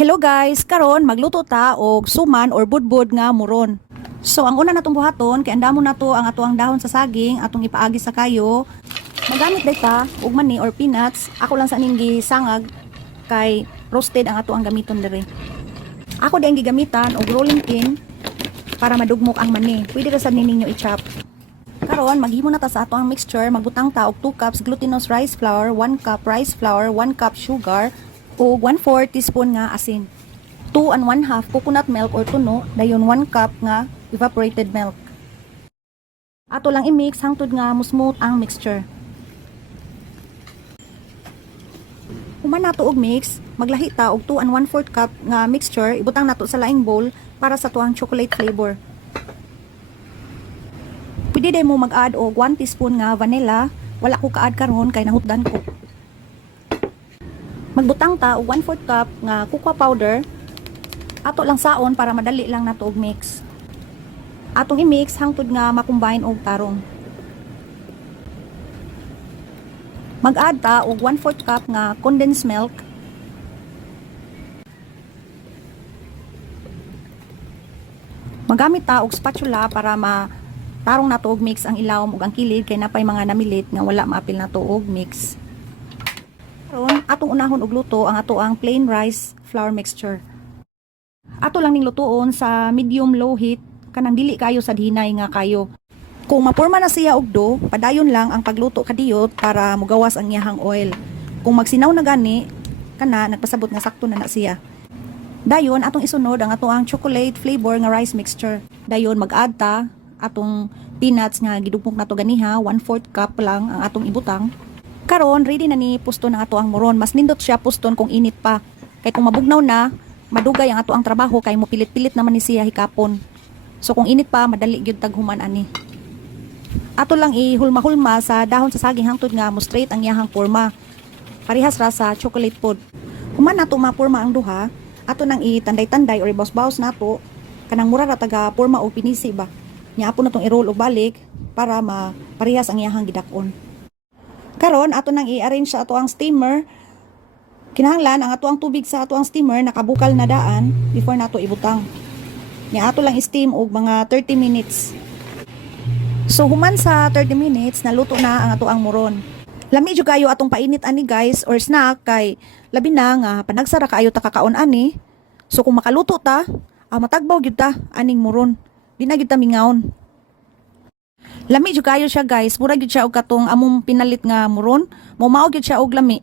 Hello guys, karon magluto ta og suman or budbud nga muron. So ang una natong buhaton kay andamo na to ang atuang dahon sa saging atong ipaagi sa kayo. Magamit day ta og mani or peanuts. Ako lang sa ning gisangag kay roasted ang atuang gamiton diri. Ako din gigamitan og rolling pin para madugmok ang mani. Pwede ra sad ninyo i-chop. Karon maghimo na ta sa atuang mixture. Magbutang ta og 2 cups glutinous rice flour, 1 cup rice flour, 1 cup sugar, o 1/4 teaspoon nga asin. 2 and 1/2 coconut milk or tuno, dayon 1 cup nga evaporated milk. Ato lang i-mix hangtod nga musmooth ang mixture. Human nato og mix, maglahi ta og 2 and 1/4 cup nga mixture, ibutang nato sa laing bowl para sa tuang chocolate flavor. Pwede day mo mag-add og 1 teaspoon nga vanilla, wala ko ka-add karon kay nahutdan ko. Magbutang ta og 1/4 cup nga cocoa powder. Ato lang saon para madali lang nato og mix. Atong i-mix hangtod nga makombine og tarong. Mag-add ta og 1/4 cup nga condensed milk. Magamit ta og spatula para tarong nato og mix ang ilawom ug ang kilid kay napay mga namilit nga wala maapil nato og mix. Karon atong unahon og luto ang ato ang plain rice flour mixture. Ato lang ning lutoon sa medium low heat kanang dili kayo sa hinay nga kayo. Kung mapurma na siya og dough, padayon lang ang pagluto kadiyot para mugawas ang iyahang oil. Kung magsinaw na gani, kana nagpasabot nga sakto na siya. Dayon atong isunod ang ato ang chocolate flavor nga rice mixture. Dayon mag-add ta atong peanuts nga gidugmok nato ganiha, 1/4 cup lang ang atong ibutang. Karon ready na ni puston ang ato ang muron. Mas nindot siya puston kung init pa. Kay kung mabugnaw na, madugay ang ato ang trabaho kay mo pilit-pilit naman ni siya hikapon. So kung init pa, madali gyud taghuman ani. Ato lang ihulma-hulma sa dahon sa saging hangtod nga mo straight ang iyahang porma. Parehas ra sa chocolate pod. Human nato mapurma ang duha, ato nang itanday-tanday or ibaws-baws nato kanang mura ra taga porma o pinisi ba. Nya apo natong i-roll og balik para parehas ang iyahang gidakon. Karon ato nang i-arrange sa ato ang steamer. Kinahanglan ang ato ang tubig sa ato ang steamer nakabukal na daan before nato ibutang. Nya ato lang i-steam og mga 30 minutes. So human sa 30 minutes naluto na ang ato ang muron. Lami jud kayo atong painit ani guys or snack kay labi na nga panagsara kaayo ta kakaon ani. So kung makaluto ta, matagbaw gyud ta aning muron. Di na gyud ta mingaon. Lami jud kayo siya guys, mura gyud siya og katong among pinalit nga muron, mao gyud siya og lami.